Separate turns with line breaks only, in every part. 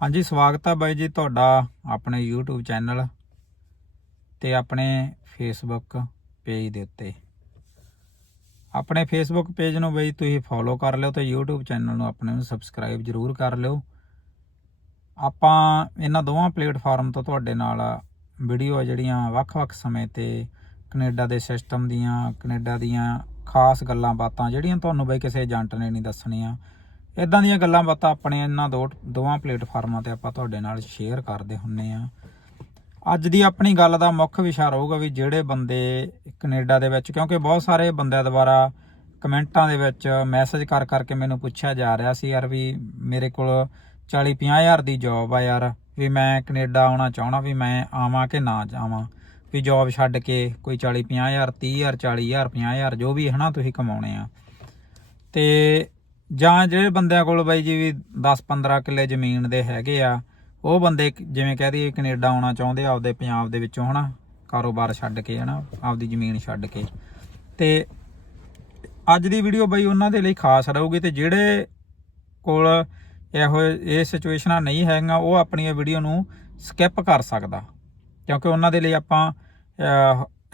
ਹਾਂਜੀ, ਸਵਾਗਤ ਆ ਬਾਈ ਜੀ ਤੁਹਾਡਾ ਆਪਣੇ YouTube ਚੈਨਲ ਤੇ ਆਪਣੇ Facebook ਪੇਜ ਦੇ ਉੱਤੇ। ਆਪਣੇ Facebook ਪੇਜ ਨੂੰ ਬਾਈ ਤੁਸੀਂ ਫੋਲੋ ਕਰ ਲਿਓ ਤੇ YouTube ਚੈਨਲ ਨੂੰ ਆਪਣੇ ਨੂੰ ਸਬਸਕ੍ਰਾਈਬ ਜਰੂਰ ਕਰ ਲਿਓ। ਆਪਾਂ ਇਹਨਾਂ ਦੋਵਾਂ ਪਲੇਟਫਾਰਮ ਤੋਂ ਤੁਹਾਡੇ ਨਾਲ ਵੀਡੀਓ ਜਿਹੜੀਆਂ ਵੱਖ-ਵੱਖ ਸਮੇਂ ਤੇ ਕੈਨੇਡਾ ਦੇ ਸਿਸਟਮ ਦੀਆਂ, ਕੈਨੇਡਾ ਦੀਆਂ ਖਾਸ ਗੱਲਾਂ ਬਾਤਾਂ ਜਿਹੜੀਆਂ ਤੁਹਾਨੂੰ ਬਈ ਕਿਸੇ ਏਜੰਟ ਨੇ ਨਹੀਂ ਦੱਸਣੀਆਂ ਇਦਾਂ ਦੀਆਂ ਗੱਲਾਂ ਬਾਤਾਂ ਆਪਣੇ ਇਹਨਾਂ ਦੋ ਦੋਵਾਂ ਪਲੇਟਫਾਰਮਾਂ ਤੇ ਆਪਾਂ ਤੁਹਾਡੇ ਨਾਲ ਸ਼ੇਅਰ ਕਰਦੇ ਹੁੰਨੇ ਆ। ਅੱਜ ਦੀ ਆਪਣੀ ਗੱਲ ਦਾ ਮੁੱਖ ਵਿਸ਼ਾ ਰਹੂਗਾ ਵੀ ਜਿਹੜੇ ਬੰਦੇ ਕੈਨੇਡਾ ਦੇ ਵਿੱਚ, ਕਿਉਂਕਿ ਬਹੁਤ ਸਾਰੇ ਬੰਦਿਆਂ ਦੁਆਰਾ ਕਮੈਂਟਾਂ ਦੇ ਵਿੱਚ ਮੈਸੇਜ ਕਰ ਕਰਕੇ ਮੈਨੂੰ ਪੁੱਛਿਆ ਜਾ ਰਿਹਾ ਸੀ, ਯਾਰ ਵੀ ਮੇਰੇ ਕੋਲ 40 50 ਹਜ਼ਾਰ ਦੀ ਜੌਬ ਆ ਯਾਰ, ਵੀ ਮੈਂ ਕੈਨੇਡਾ ਆਉਣਾ ਚਾਹਣਾ ਵੀ ਮੈਂ ਆਵਾਂ ਕਿ ਨਾ ਜਾਵਾਂ? ਵੀ ਜੌਬ ਛੱਡ ਕੇ ਕੋਈ 40 50 ਹਜ਼ਾਰ 30 ਹਜ਼ਾਰ 40 ਹਜ਼ਾਰ 50 ਹਜ਼ਾਰ ਜੋ ਵੀ ਹਨਾ ਤੁਸੀਂ ਕਮਾਉਣੇ ਆ। ਤੇ ਜਾਂ ਜਿਹੜੇ ਬੰਦਿਆਂ ਕੋਲ ਬਾਈ ਜੀ ਵੀ 10 15 ਕਿੱਲੇ ਜ਼ਮੀਨ ਦੇ ਹੈਗੇ ਆ, ਉਹ ਬੰਦੇ ਜਿਵੇਂ ਕਹਿ ਦਈਏ ਕੈਨੇਡਾ ਆਉਣਾ ਚਾਹੁੰਦੇ ਆ ਆਪਦੇ ਪੰਜਾਬ ਦੇ ਵਿੱਚੋਂ ਹਨਾ, ਕਾਰੋਬਾਰ ਛੱਡ ਕੇ ਹਨਾ, ਆਪਦੀ ਜ਼ਮੀਨ ਛੱਡ ਕੇ। ਤੇ ਅੱਜ ਦੀ ਵੀਡੀਓ ਬਾਈ ਉਹਨਾਂ ਦੇ ਲਈ ਖਾਸ ਰਹੂਗੀ ਤੇ ਜਿਹੜੇ ਕੋਲ ਇਹੋ ਇਹ ਸਿਚੁਏਸ਼ਨਾਂ ਨਹੀਂ ਹੈਗੀਆਂ, ਉਹ ਆਪਣੀ ਵੀਡੀਓ ਨੂੰ ਸਕਿਪ ਕਰ ਸਕਦਾ। ਕਿਉਂਕਿ ਉਹਨਾਂ ਦੇ ਲਈ ਆਪਾਂ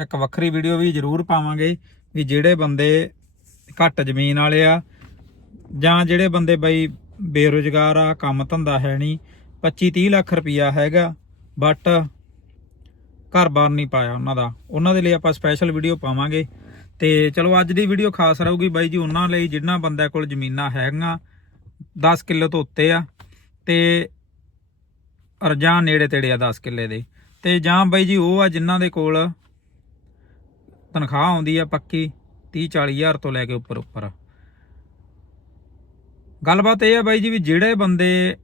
ਇੱਕ ਵੱਖਰੀ ਵੀਡੀਓ ਵੀ ਜ਼ਰੂਰ ਪਾਵਾਂਗੇ ਵੀ ਜਿਹੜੇ ਬੰਦੇ ਘੱਟ ਜ਼ਮੀਨ ਵਾਲੇ ਆ ਜਾਂ ਜਿਹੜੇ ਬੰਦੇ ਬਈ ਬੇਰੁਜ਼ਗਾਰ ਆ, ਕੰਮ ਧੰਦਾ ਹੈ ਨਹੀਂ 25 30 ਲੱਖ ਰੁਪਈਆ ਹੈਗਾ ਬਟ ਘਰ-ਬਾਰ ਨਹੀਂ ਪਾਇਆ ਉਹਨਾਂ ਦਾ। ਉਹਨਾਂ ਦੇ ਲਈ ਆਪਾਂ ਸਪੈਸ਼ਲ ਵੀਡੀਓ ਪਾਵਾਂਗੇ। ਤੇ ਚਲੋ ਅੱਜ ਦੀ ਵੀਡੀਓ ਖਾਸ ਰਹੂਗੀ ਬਾਈ ਜੀ ਉਹਨਾਂ ਲਈ ਜਿਨ੍ਹਾਂ ਬੰਦਿਆਂ ਕੋਲ ਜ਼ਮੀਨਾਂ ਹੈਗੀਆਂ 10 ਕਿੱਲੇ ਤੋਂ ਉੱਤੇ ਆ, ਤੇ ਅਰਜਾਂ ਨੇੜੇ ਤੇੜੇ ਆ 10 ਕਿੱਲੇ ਦੇ। ਤੇ ਜਾਂ ਬਾਈ ਜੀ ਉਹ ਆ ਜਿਨ੍ਹਾਂ ਦੇ ਕੋਲ ਤਨਖਾਹ ਆਉਂਦੀ ਆ ਪੱਕੀ 30 40 ਹਜ਼ਾਰ ਤੋਂ ਲੈ ਕੇ ਉੱਪਰ ਉੱਪਰ। ਗੱਲਬਾਤ ਇਹ ਆ ਬਾਈ ਜੀ ਵੀ ਜਿਹੜੇ ਬੰਦੇ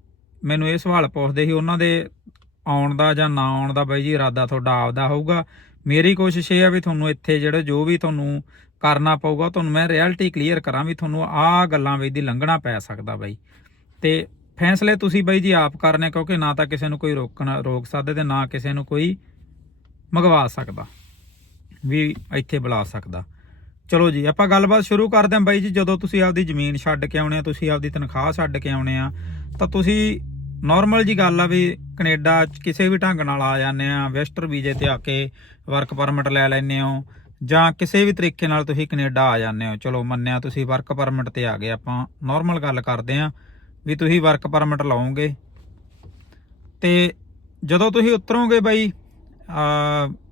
ਮੈਨੂੰ ਇਹ ਸਵਾਲ ਪੁੱਛਦੇ ਸੀ, ਉਹਨਾਂ ਦੇ ਆਉਣ ਦਾ ਜਾਂ ਨਾ ਆਉਣ ਦਾ ਬਾਈ ਜੀ ਇਰਾਦਾ ਤੁਹਾਡਾ ਆਪਦਾ ਹੋਊਗਾ। ਮੇਰੀ ਕੋਸ਼ਿਸ਼ ਇਹ ਆ ਵੀ ਤੁਹਾਨੂੰ ਇੱਥੇ ਜਿਹੜੇ ਜੋ ਵੀ ਤੁਹਾਨੂੰ ਕਰਨਾ ਪਊਗਾ, ਤੁਹਾਨੂੰ ਮੈਂ ਰਿਐਲਿਟੀ ਕਲੀਅਰ ਕਰਾਂ ਵੀ ਤੁਹਾਨੂੰ ਆਹ ਗੱਲਾਂ ਵਿੱਚ ਦੀ ਲੰਘਣਾ ਪੈ ਸਕਦਾ ਬਾਈ। ਤੇ ਫੈਸਲੇ ਤੁਸੀਂ ਬਾਈ ਜੀ ਆਪ ਕਰਨੇ, ਕਿਉਂਕਿ ਨਾ ਤਾਂ ਕਿਸੇ ਨੂੰ ਕੋਈ ਰੋਕਣਾ, ਰੋਕ ਸਕਦੇ ਤੇ ਨਾ ਕਿਸੇ ਨੂੰ ਕੋਈ ਮੰਗਵਾ ਸਕਦਾ, ਵੀ ਇੱਥੇ ਬੁਲਾ ਸਕਦਾ। ਚਲੋ ਜੀ, ਆਪਾਂ ਗੱਲਬਾਤ ਸ਼ੁਰੂ ਕਰਦੇ ਹਾਂ ਬਾਈ ਜੀ, ਜਦੋਂ ਤੁਸੀਂ ਆਪਦੀ ਜ਼ਮੀਨ ਛੱਡ ਕੇ ਆਉਣੇ ਆ, ਤੁਸੀਂ ਆਪਦੀ ਤਨਖਾਹ ਛੱਡ ਕੇ ਆਉਣੇ ਆ, ਤਾਂ ਤੁਸੀਂ ਨਾਰਮਲ ਜੀ ਗੱਲ ਆ ਵੀ ਕੈਨੇਡਾ ਚ ਕਿਸੇ ਵੀ ਢੰਗ ਨਾਲ ਆ ਜਾਂਦੇ ਆ, ਵੈਸਟਰ ਵੀਜ਼ੇ ਤੇ ਆ ਕੇ ਵਰਕ ਪਰਮਿਟ ਲੈ ਲੈਂਦੇ ਹੋ, ਜਾਂ ਕਿਸੇ ਵੀ ਤਰੀਕੇ ਨਾਲ ਤੁਸੀਂ ਕੈਨੇਡਾ ਆ ਜਾਂਦੇ ਹੋ। ਚਲੋ ਮੰਨਿਆ ਤੁਸੀਂ ਵਰਕ ਪਰਮਿਟ ਤੇ ਆ ਗਏ, ਆਪਾਂ ਨਾਰਮਲ ਗੱਲ ਕਰਦੇ ਆ ਵੀ ਤੁਸੀਂ ਵਰਕ ਪਰਮਿਟ ਲਾਓਗੇ। ਤੇ ਜਦੋਂ ਤੁਸੀਂ ਉਤਰੋਗੇ ਬਾਈ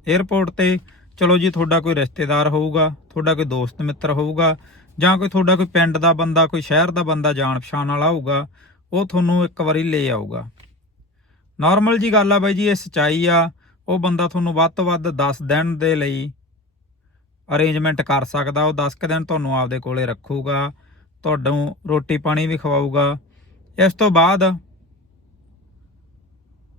에ਅਰਪੋਰਟ ਤੇ ਚਲੋ ਜੀ, ਤੁਹਾਡਾ ਕੋਈ ਰਿਸ਼ਤੇਦਾਰ ਹੋਊਗਾ, ਤੁਹਾਡਾ ਕੋਈ ਦੋਸਤ ਮਿੱਤਰ ਹੋਊਗਾ, ਜਾਂ ਕੋਈ ਤੁਹਾਡਾ ਕੋਈ ਪਿੰਡ ਦਾ ਬੰਦਾ, ਕੋਈ ਸ਼ਹਿਰ ਦਾ ਬੰਦਾ ਜਾਣ ਪਛਾਣ ਵਾਲਾ ਹੋਊਗਾ, ਉਹ ਤੁਹਾਨੂੰ ਇੱਕ ਵਾਰੀ ਲੈ ਆਊਗਾ। ਨਾਰਮਲ ਜੀ ਗੱਲ ਆ ਬਾਈ ਜੀ, ਇਹ ਸਚਾਈ ਆ, ਉਹ ਬੰਦਾ ਤੁਹਾਨੂੰ ਵੱਧ ਤੋਂ ਵੱਧ 10 ਦਿਨ ਦੇ ਲਈ ਅਰੇਂਜਮੈਂਟ ਕਰ ਸਕਦਾ, ਉਹ 10 ਕੁ ਦਿਨ ਤੁਹਾਨੂੰ ਆਪਦੇ ਕੋਲੇ ਰੱਖੂਗਾ, ਤੁਹਾਨੂੰ ਰੋਟੀ ਪਾਣੀ ਵੀ ਖਵਾਊਗਾ। ਇਸ ਤੋਂ ਬਾਅਦ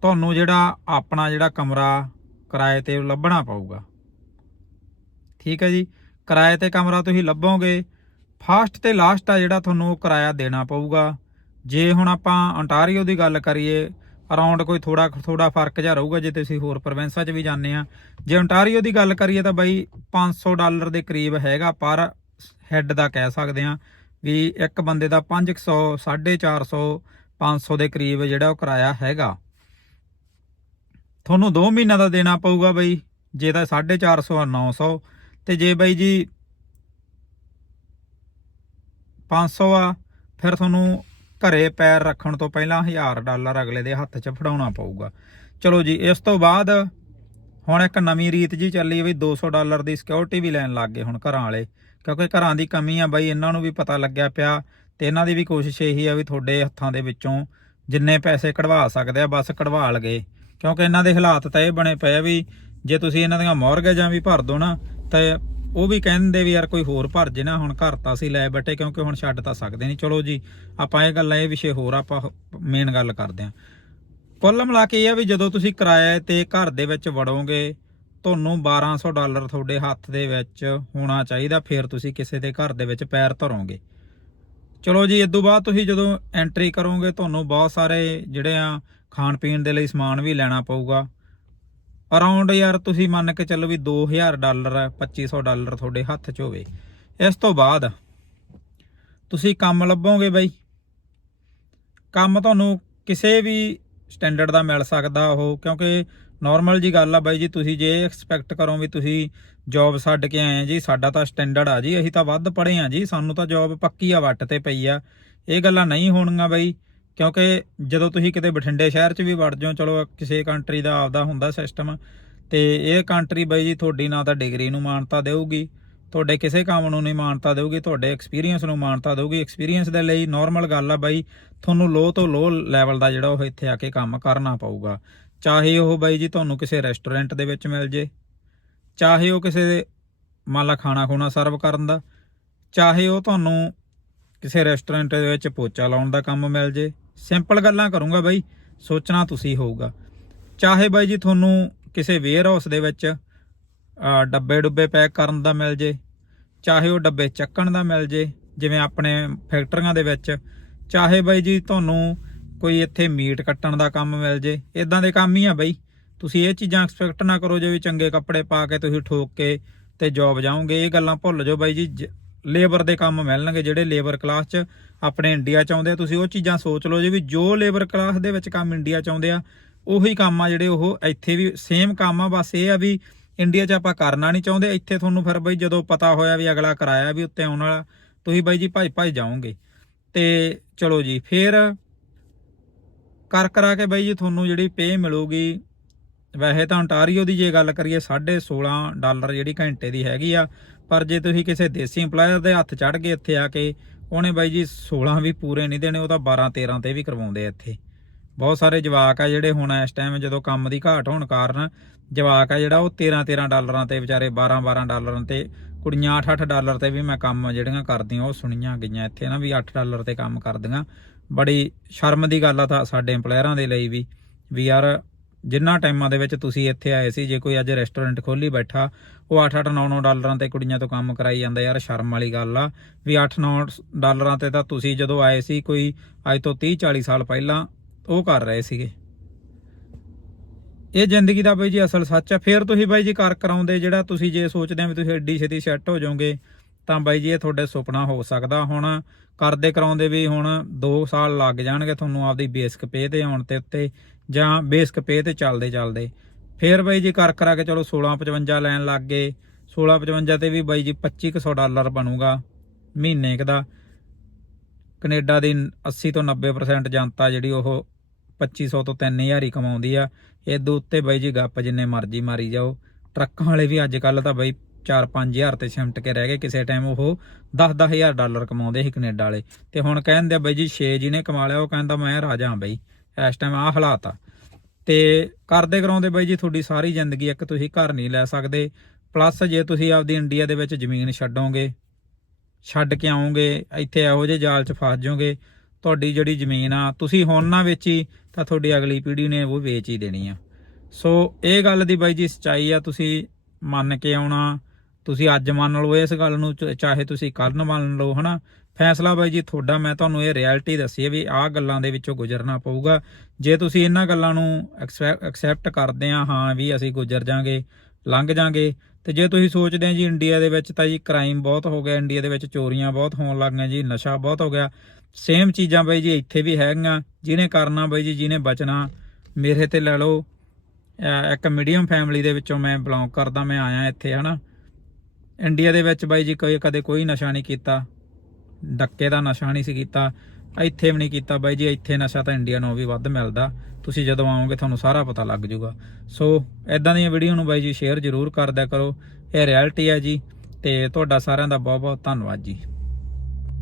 ਤੁਹਾਨੂੰ ਜਿਹੜਾ ਆਪਣਾ ਜਿਹੜਾ ਕਮਰਾ ਕਿਰਾਏ ਤੇ ਲੱਭਣਾ ਪਊਗਾ। ਠੀਕ ਹੈ ਜੀ। ਕਿਰਾਏ ਤੇ ਕਮਰਾ ਤੁਸੀਂ ਲੱਭੋਗੇ। ਫਾਸਟ ਤੇ ਲਾਸਟ ਆ ਜਿਹੜਾ ਤੁਹਾਨੂੰ ਉਹ ਕਿਰਾਇਆ ਦੇਣਾ ਪਊਗਾ। ਜੇ ਹੁਣ ਆਪਾਂ ontario ਦੀ ਗੱਲ ਕਰੀਏ ਅਰਾਊਂਡ ਕੋਈ ਥੋੜਾ ਥੋੜਾ ਫ਼ਰਕ ਜਿਹਾ ਰਹੂਗਾ ਜੇ ਤੁਸੀਂ ਹੋਰ ਪ੍ਰੋਵਿੰਸਾਂ 'ਚ ਵੀ ਜਾਂਦੇ ਆ। ਜੇ ontario ਦੀ ਗੱਲ ਕਰੀਏ ਤਾਂ ਬਾਈ 500 ਡਾਲਰ ਦੇ ਕਰੀਬ ਹੈਗਾ ਪਰ ਹੈੱਡ ਦਾ ਕਹਿ ਸਕਦੇ ਆ ਵੀ ਇੱਕ ਬੰਦੇ ਦਾ 500 450 500 ਦੇ ਕਰੀਬ ਜਿਹੜਾ ਉਹ ਕਿਰਾਇਆ ਹੈਗਾ। ਤੁਹਾਨੂੰ 2 ਮਹੀਨਾ ਦਾ ਦੇਣਾ ਪਊਗਾ ਬਈ। ਜੇ ਤਾਂ 450 ਆ 900 ਤੇ ਜੇ ਬਾਈ ਜੀ 500 ਆ, ਫਿਰ ਤੁਹਾਨੂੰ ਘਰੇ ਪੈਰ ਰੱਖਣ ਤੋਂ ਪਹਿਲਾਂ 1000 ਡਾਲਰ ਅਗਲੇ ਦੇ ਹੱਥ 'ਚ ਫੜਾਉਣਾ ਪਊਗਾ। ਚਲੋ ਜੀ, ਇਸ ਤੋਂ ਬਾਅਦ ਹੁਣ ਇੱਕ ਨਵੀਂ ਰੀਤ ਜੀ ਚੱਲੀ ਵੀ 200 ਡਾਲਰ ਦੀ ਸਿਕਿਉਰਿਟੀ ਵੀ ਲੈਣ ਲੱਗ ਗਏ ਹੁਣ ਘਰਾਂ ਵਾਲੇ। ਕਿਉਂਕਿ ਘਰਾਂ ਦੀ ਕਮੀ ਆ ਬਾਈ, ਇਹਨਾਂ ਨੂੰ ਵੀ ਪਤਾ ਲੱਗਿਆ ਪਿਆ ਤੇ ਇਹਨਾਂ ਦੀ ਵੀ ਕੋਸ਼ਿਸ਼ ਇਹੀ ਆ ਵੀ ਤੁਹਾਡੇ ਹੱਥਾਂ ਦੇ ਵਿੱਚੋਂ ਜਿੰਨੇ ਪੈਸੇ ਕਢਵਾ ਸਕਦੇ ਆ, ਬਸ ਕਢਵਾ ਲਗੇ। ਕਿਉਂਕਿ ਇਹਨਾਂ ਦੇ ਹਾਲਾਤ ਤਾਂ ਇਹ ਬਣੇ ਪਏ ਆ ਵੀ ਜੇ ਤੁਸੀਂ ਇਹਨਾਂ ਦੀਆਂ ਮੌਰਗੇਜਾਂ ਵੀ ਭਰ ਦੋ ਨਾ ਤਾਂ ਉਹ ਵੀ ਕਹਿੰਦੇ ਵੀ ਯਾਰ ਕੋਈ ਹੋਰ ਭਰ ਜੇ ਨਾ, ਹੁਣ ਘਰ ਤਾਂ ਅਸੀਂ ਲੈ ਬੈਠੇ ਕਿਉਂਕਿ ਹੁਣ ਛੱਡ ਤਾਂ ਸਕਦੇ ਨਹੀਂ। ਚਲੋ ਜੀ, ਆਪਾਂ ਇਹ ਗੱਲਾਂ, ਇਹ ਵਿਸ਼ੇ ਹੋਰ ਆਪਾਂ ਮੇਨ ਗੱਲ ਕਰਦੇ ਆਂ ਕੁੱਲ ਮਿਲਾ ਕੇ ਇਹ ਆ ਵੀ ਜਦੋਂ ਤੁਸੀਂ ਕਿਰਾਏ ਤੇ ਘਰ ਦੇ ਵਿੱਚ ਵੜੋਗੇ, ਤੁਹਾਨੂੰ 1200 ਡਾਲਰ ਤੁਹਾਡੇ ਹੱਥ ਦੇ ਵਿੱਚ ਹੋਣਾ ਚਾਹੀਦਾ, ਫਿਰ ਤੁਸੀਂ ਕਿਸੇ ਦੇ ਘਰ ਦੇ ਵਿੱਚ ਪੈਰ ਧਰੋਗੇ। ਚਲੋ ਜੀ ਇਸ ਤੋਂ ਬਾਅਦ ਤੁਸੀਂ ਜਦੋਂ ਐਂਟਰੀ ਕਰੋਗੇ, ਤੁਹਾਨੂੰ ਬਹੁਤ ਸਾਰੇ ਜਿਹੜੇ ਆ ਖਾਣ ਪੀਣ ਦੇ ਲਈ ਸਮਾਨ ਵੀ ਲੈਣਾ ਪਊਗਾ। ਅਰਾਊਂਡ ਯਾਰ ਤੁਸੀਂ ਮੰਨ ਕੇ ਚੱਲੋ ਵੀ 2000 ਡਾਲਰ 2500 ਡਾਲਰ ਤੁਹਾਡੇ ਹੱਥ 'ਚ ਹੋਵੇ। ਇਸ ਤੋਂ ਬਾਅਦ ਤੁਸੀਂ ਕੰਮ ਲੱਭੋਗੇ ਬਾਈ। ਕੰਮ ਤੁਹਾਨੂੰ ਕਿਸੇ ਵੀ ਸਟੈਂਡਰਡ ਦਾ ਮਿਲ ਸਕਦਾ ਉਹ, ਕਿਉਂਕਿ ਨਾਰਮਲ ਜੀ ਗੱਲ ਆ ਬਾਈ ਜੀ, ਤੁਸੀਂ ਜੇ ਐਕਸਪੈਕਟ ਕਰੋ ਵੀ ਤੁਸੀਂ ਜੌਬ ਛੱਡ ਕੇ ਆਏ ਆ ਜੀ, ਸਾਡਾ ਤਾਂ ਸਟੈਂਡਰਡ ਆ ਜੀ, ਅਸੀਂ ਤਾਂ ਵੱਧ ਪੜ੍ਹੇ ਆ ਜੀ, ਸਾਨੂੰ ਤਾਂ ਜੌਬ ਪੱਕੀ ਆ ਵੱਟ ਤੇ ਪਈ ਆ। ਇਹ ਗੱਲਾਂ ਨਹੀਂ ਹੋਣਗੀਆਂ ਬਾਈ। ਕਿਉਂਕਿ ਜਦੋਂ ਤੁਸੀਂ ਕਿਤੇ ਬਠਿੰਡੇ ਸ਼ਹਿਰ 'ਚ ਵੀ ਵੜ ਜਾਓ, ਚਲੋ ਕਿਸੇ ਕੰਟਰੀ ਦਾ ਆਪਦਾ ਹੁੰਦਾ ਸਿਸਟਮ ਤੇ ਇਹ ਕੰਟਰੀ ਬਾਈ ਜੀ ਤੁਹਾਡੀ ਨਾ ਤਾਂ ਡਿਗਰੀ ਨੂੰ ਮਾਨਤਾ ਦੇਊਗੀ, ਤੁਹਾਡੇ ਕਿਸੇ ਕੰਮ ਨੂੰ ਨਹੀਂ ਮਾਨਤਾ ਦੇਊਗੀ, ਤੁਹਾਡੇ ਐਕਸਪੀਰੀਅੰਸ ਨੂੰ ਮਾਨਤਾ ਦੇਊਗੀ। ਐਕਸਪੀਰੀਅੰਸ ਦੇ ਲਈ ਨਾਰਮਲ ਗੱਲ ਆ ਬਾਈ, ਤੁਹਾਨੂੰ ਲੋ ਤੋਂ ਲੋ ਲੈਵਲ ਦਾ ਜਿਹੜਾ ਉਹ ਇੱਥੇ ਆ ਕੇ ਕੰਮ ਕਰਨਾ ਪਊਗਾ। ਚਾਹੇ ਉਹ ਬਾਈ ਜੀ ਤੁਹਾਨੂੰ ਕਿਸੇ ਰੈਸਟੋਰੈਂਟ ਦੇ ਵਿੱਚ ਮਿਲ ਜੇ, ਚਾਹੇ ਉਹ ਕਿਸੇ ਦੇ ਮੰਨ ਲਾ ਖਾਣਾ ਖੋਣਾ ਸਰਵ ਕਰਨ ਦਾ, ਚਾਹੇ ਉਹ ਤੁਹਾਨੂੰ ਕਿਸੇ ਰੈਸਟੋਰੈਂਟ ਦੇ ਵਿੱਚ ਪੋਚਾ ਲਾਉਣ ਦਾ ਕੰਮ ਮਿਲ ਜੇ ਸਿੰਪਲ ਗੱਲਾਂ ਕਰੂੰਗਾ ਬਾਈ, ਸੋਚਣਾ ਤੁਸੀਂ ਹੋਊਗਾ। ਚਾਹੇ ਬਾਈ ਜੀ ਤੁਹਾਨੂੰ ਕਿਸੇ ਵੇਅਰ ਹਾਊਸ ਦੇ ਵਿੱਚ ਡੱਬੇ ਡੁੱਬੇ ਪੈਕ ਕਰਨ ਦਾ ਮਿਲ ਜੇ, ਚਾਹੇ ਉਹ ਡੱਬੇ ਚੱਕਣ ਦਾ ਮਿਲ ਜੇ, ਜਿਵੇਂ ਆਪਣੇ ਫੈਕਟਰੀਆਂ ਦੇ ਵਿੱਚ, ਚਾਹੇ ਬਾਈ ਜੀ ਤੁਹਾਨੂੰ ਕੋਈ ਇੱਥੇ ਮੀਟ ਕੱਟਣ ਦਾ ਕੰਮ ਮਿਲ ਜੇ ਇਦਾਂ ਦੇ ਕੰਮ ਹੀ ਆ ਬਾਈ। ਤੁਸੀਂ ਇਹ ਚੀਜ਼ਾਂ ਐਕਸਪੈਕਟ ਨਾ ਕਰੋ ਜੇ ਵੀ ਚੰਗੇ ਕੱਪੜੇ ਪਾ ਕੇ ਤੁਸੀਂ ਠੋਕ ਕੇ ਤੇ ਜੌਬ ਜਾਓਗੇ, ਇਹ ਗੱਲਾਂ ਭੁੱਲ ਜਾਓ ਬਾਈ ਜੀ ਲੇਬਰ ਦੇ ਕੰਮ ਮਿਲਣਗੇ ਜਿਹੜੇ ਲੇਬਰ ਕਲਾਸ 'ਚ ਆਪਣੇ ਇੰਡੀਆ 'ਚ ਆਉਂਦੇ ਆ। ਤੁਸੀਂ ਉਹ ਚੀਜ਼ਾਂ ਸੋਚ ਲਓ ਜੀ ਵੀ ਜੋ ਲੇਬਰ ਕਲਾਸ ਦੇ ਵਿੱਚ ਕੰਮ ਇੰਡੀਆ 'ਚ ਆਉਂਦੇ ਆ, ਉਹੀ ਕੰਮ ਆ ਜਿਹੜੇ ਉਹ ਇੱਥੇ ਵੀ ਸੇਮ ਕੰਮ ਆ। ਬਸ ਇਹ ਆ ਵੀ ਇੰਡੀਆ 'ਚ ਆਪਾਂ ਕਰਨਾ ਨਹੀਂ ਚਾਹੁੰਦੇ। ਇੱਥੇ ਤੁਹਾਨੂੰ ਫਿਰ ਬਈ ਜਦੋਂ ਪਤਾ ਹੋਇਆ ਵੀ ਅਗਲਾ ਕਿਰਾਇਆ ਵੀ ਉੱਤੇ ਆਉਣ ਵਾਲਾ, ਤੁਸੀਂ ਬਾਈ ਜੀ ਭੱਜ ਭੱਜ ਜਾਓਗੇ। ਤੇ ਚਲੋ ਜੀ, ਫਿਰ ਕਰ ਕਰਾ ਕੇ ਬਾਈ ਜੀ ਤੁਹਾਨੂੰ ਜਿਹੜੀ ਪੇ ਮਿਲੂਗੀ ਵੈਸੇ ਤਾਂ ontario ਦੀ ਜੇ ਗੱਲ ਕਰੀਏ 16.5 ਡਾਲਰ ਜਿਹੜੀ ਘੰਟੇ ਦੀ ਹੈਗੀ ਆ। ਪਰ ਜੇ ਤੁਸੀਂ ਕਿਸੇ ਦੇਸੀ EMPLOYER ਦੇ ਹੱਥ ਚੜ ਗਏ ਇੱਥੇ ਆ ਕੇ ਉਹਨੇ ਬਾਈ ਜੀ 16 ਵੀ ਪੂਰੇ ਨਹੀਂ ਦੇਣੇ, ਉਹ ਤਾਂ 12 13 ਤੇ ਵੀ ਕਰਵਾਉਂਦੇ ਆ ਇੱਥੇ। ਬਹੁਤ ਸਾਰੇ ਜਵਾਕ ਆ ਜਿਹੜੇ ਹੁਣ ਇਸ ਟਾਈਮ ਜਦੋਂ ਕੰਮ ਦੀ ਘਾਟ ਹੋਣ ਕਾਰਨ ਜਵਾਕ ਆ ਜਿਹੜਾ, ਉਹ 13 13 ਡਾਲਰਾਂ ਤੇ ਵਿਚਾਰੇ 12 12 ਡਾਲਰਾਂ ਤੇ, ਕੁੜੀਆਂ 8 8 ਡਾਲਰ ਤੇ ਵੀ ਮੈਂ ਕੰਮ ਜਿਹੜੀਆਂ ਕਰਦੀਆਂ, ਉਹ ਸੁਣੀਆਂ ਗਈਆਂ ਇੱਥੇ ਨਾ ਵੀ 8 ਡਾਲਰ ਤੇ ਕੰਮ ਕਰਦੀਆਂ। ਬੜੀ ਸ਼ਰਮ ਦੀ ਗੱਲ ਆ ਤਾਂ ਸਾਡੇ EMPLOYERਾਂ ਦੇ ਲਈ ਵੀ ਵੀ ਯਾਰ ਜਿੰਨਾ ਟਾਈਮਾਂ ਦੇ ਵਿੱਚ ਤੁਸੀਂ ਇੱਥੇ ਆਏ ਸੀ, ਜੇ ਕੋਈ ਅੱਜ ਰੈਸਟੋਰੈਂਟ ਖੋਲੀ ਬੈਠਾ, ਉਹ 8 8 9 9 ਡਾਲਰਾਂ ਤੇ ਕੁੜੀਆਂ ਤੋਂ ਕੰਮ ਕਰਾਈ ਜਾਂਦਾ, ਯਾਰ ਸ਼ਰਮ ਵਾਲੀ ਗੱਲ ਆ। ਵੀ 8 9 ਡਾਲਰਾਂ ਤੇ ਤਾਂ ਤੁਸੀਂ ਜਦੋਂ ਆਏ ਸੀ, ਕੋਈ ਅੱਜ ਤੋਂ 30 40 ਸਾਲ ਪਹਿਲਾਂ, ਉਹ ਕਰ ਰਹੇ ਸੀਗੇ। ਇਹ ਜ਼ਿੰਦਗੀ ਦਾ ਬਾਈ ਜੀ ਅਸਲ ਸੱਚ ਆ। ਫਿਰ ਤੁਸੀਂ ਬਾਈ ਜੀ ਕਰ ਕਰਾਉਂਦੇ ਜਿਹੜਾ ਤੁਸੀਂ ਜੇ ਸੋਚਦੇ ਆ ਵੀ ਤੁਸੀਂ ਐਡੀ ਛੇਤੀ ਸੈੱਟ ਹੋ ਜਾਓਗੇ ਤਾਂ ਬਾਈ ਜੀ, ਇਹ ਤੁਹਾਡੇ ਸੁਪਨਾ ਹੋ ਸਕਦਾ ਹੁਣ। ਕਰਦੇ ਕਰਾਉਂਦੇ ਵੀ ਹੁਣ 2 ਸਾਲ ਲੱਗ ਜਾਣਗੇ ਤੁਹਾਨੂੰ ਆਪਦੀ ਬੇਸਿਕ ਪੇ ਤੇ ਆਉਣ ਤੇ ਉੱਤੇ, ਜਾਂ ਬੇਸਿਕ ਪੇ ਤੇ ਚੱਲਦੇ ਚੱਲਦੇ। ਫਿਰ ਬਾਈ ਜੀ, ਕਰ ਕਰਾ ਕੇ ਚਲੋ 1655 ਲੈਣ ਲੱਗ ਗਏ। 1655 ਤੇ ਵੀ ਬਾਈ ਜੀ 2500 ਡਾਲਰ ਬਣੂਗਾ ਮਹੀਨੇ ਕ ਦਾ। ਕੈਨੇਡਾ ਦੀ 80 ਤੋਂ 90% ਜਨਤਾ ਜਿਹੜੀ ਉਹ 2500 ਤੋਂ 3000 ਹੀ ਕਮਾਉਂਦੀ ਆ। ਇਹਦੇ ਉੱਤੇ ਬਾਈ ਜੀ, ਗੱਪ ਜਿੰਨੇ ਮਰਜ਼ੀ ਮਾਰੀ ਜਾਓ। ਟਰੱਕਾਂ ਵਾਲੇ ਵੀ ਅੱਜ ਕੱਲ ਤਾਂ ਬਾਈ 4-5000 ਤੇ ਸਿਮਟ ਕੇ ਰਹਿ ਗਏ ਕਿਸੇ ਟਾਈਮ ਉਹ 10-10000 ਡਾਲਰ ਕਮਾਉਂਦੇ ਸੀ ਕੈਨੇਡਾ ਵਾਲੇ। ਤੇ ਹੁਣ ਕਹਿੰਦੇ ਆ ਬਾਈ ਜੀ 6 ਜਿਹਨੇ ਕਮਾ ਲਿਆ, ਉਹ ਕਹਿੰਦਾ ਮੈਂ ਰਾਜਾ ਬਾਈ। ਇਸ ਟਾਈਮ ਆ ਹਾਲਾਤ ਆ। ਤੇ ਕਰਦੇ ਕਰਾਉਂਦੇ ਬਾਈ ਜੀ ਤੁਹਾਡੀ ਸਾਰੀ ਜ਼ਿੰਦਗੀ ਇੱਕ ਤੁਸੀਂ ਘਰ ਨਹੀਂ ਲੈ ਸਕਦੇ। ਪਲੱਸ ਜੇ ਤੁਸੀਂ ਆਪਦੀ ਇੰਡੀਆ ਦੇ ਵਿੱਚ ਜ਼ਮੀਨ ਛੱਡੋਗੇ, ਛੱਡ ਕੇ ਆਉਂਗੇ ਇੱਥੇ ਇਹੋ ਜਿਹੇ ਜਾਲ 'ਚ ਫਸ ਜਾਓਗੇ, ਤੁਹਾਡੀ ਜਿਹੜੀ ਜ਼ਮੀਨ ਆ, ਤੁਸੀਂ ਹੁਣ ਨਾ ਵੇਚੀ, ਤਾਂ ਤੁਹਾਡੀ ਅਗਲੀ ਪੀੜ੍ਹੀ ਨੇ ਉਹ ਵੇਚ ਹੀ ਦੇਣੀ ਆ। ਸੋ ਇਹ ਗੱਲ ਦੀ ਬਾਈ ਜੀ ਸਚਾਈ ਆ, ਤੁਸੀਂ ਮੰਨ ਕੇ ਆਉਣਾ ਤੁਸੀਂ ਅੱਜ ਮੰਨ ਲਓ ਇਸ ਗੱਲ ਨੂੰ ਚ- ਚਾਹੇ ਤੁਸੀਂ ਕੱਲ ਨੂੰ ਮੰਨ ਲਓ, ਹਨਾ? ਫੈਸਲਾ ਬਾਈ ਜੀ ਤੁਹਾਡਾ, ਮੈਂ ਤੁਹਾਨੂੰ ਇਹ ਰਿਐਲਿਟੀ ਦੱਸੀ ਹੈ ਵੀ ਆਹ ਗੱਲਾਂ ਦੇ ਵਿੱਚੋਂ ਗੁਜ਼ਰਨਾ ਪਊਗਾ। ਜੇ ਤੁਸੀਂ ਇਹਨਾਂ ਗੱਲਾਂ ਨੂੰ ਐਕਸੈਪਟ ਕਰਦੇ ਆ, ਹਾਂ ਵੀ ਅਸੀਂ ਗੁਜ਼ਰ ਜਾਾਂਗੇ, ਲੰਘ ਜਾਾਂਗੇ, ਤੇ ਜੇ ਤੁਸੀਂ ਸੋਚਦੇ ਆ ਜੀ ਇੰਡੀਆ ਦੇ ਵਿੱਚ ਤਾਂ ਜੀ ਕ੍ਰਾਈਮ ਬਹੁਤ ਹੋ ਗਿਆ ਇੰਡੀਆ ਦੇ ਵਿੱਚ ਚੋਰੀਆਂ ਬਹੁਤ ਹੋਣ ਲੱਗ ਗਈਆਂ ਜੀ, ਨਸ਼ਾ ਬਹੁਤ ਹੋ ਗਿਆ। ਸੇਮ ਚੀਜ਼ਾਂ ਬਾਈ ਜੀ ਇੱਥੇ ਵੀ ਹੈਗੀਆਂ, ਜਿਹਨੇ ਕਰਨਾ ਬਾਈ ਜੀ, ਜਿਹਨੇ ਬਚਣਾ, ਮੇਰੇ ਤੇ ਲੈ ਲਓ ਇੱਕ ਮੀਡੀਅਮ ਫੈਮਿਲੀ ਦੇ ਵਿੱਚੋਂ ਮੈਂ ਬਿਲੋਂਗ ਕਰਦਾ, ਮੈਂ ਆਇਆ ਇੱਥੇ, ਹਨਾ? ਇੰਡੀਆ ਦੇ ਵਿੱਚ ਬਾਈ ਜੀ ਕੋਈ ਕਦੇ ਕੋਈ ਨਸ਼ਾ ਨਹੀਂ ਕੀਤਾ। ਡੱਕੇ ਦਾ ਨਸ਼ਾ ਨਹੀਂ ਸੀ ਕੀਤਾ। ਇੱਥੇ ਵੀ ਨਹੀਂ ਕੀਤਾ ਬਾਈ ਜੀ, ਇੱਥੇ ਨਸ਼ਾ ਤਾਂ ਇੰਡੀਆ ਨੂੰ ਵੀ ਵੱਧ ਮਿਲਦਾ। ਤੁਸੀਂ ਜਦੋਂ ਆਓਗੇ ਤੁਹਾਨੂੰ ਸਾਰਾ ਪਤਾ ਲੱਗ ਜਾਊਗਾ। ਸੋ ਐਦਾਂ ਦੀਆਂ ਵੀਡੀਓ ਨੂੰ ਬਾਈ ਜੀ ਸ਼ੇਅਰ ਜ਼ਰੂਰ ਕਰਦਿਆ ਕਰੋ। ਇਹ ਰਿਐਲਿਟੀ ਹੈ ਜੀ ਤੇ ਤੁਹਾਡਾ ਸਾਰਿਆਂ ਦਾ ਬਹੁਤ ਬਹੁਤ ਧੰਨਵਾਦ ਜੀ।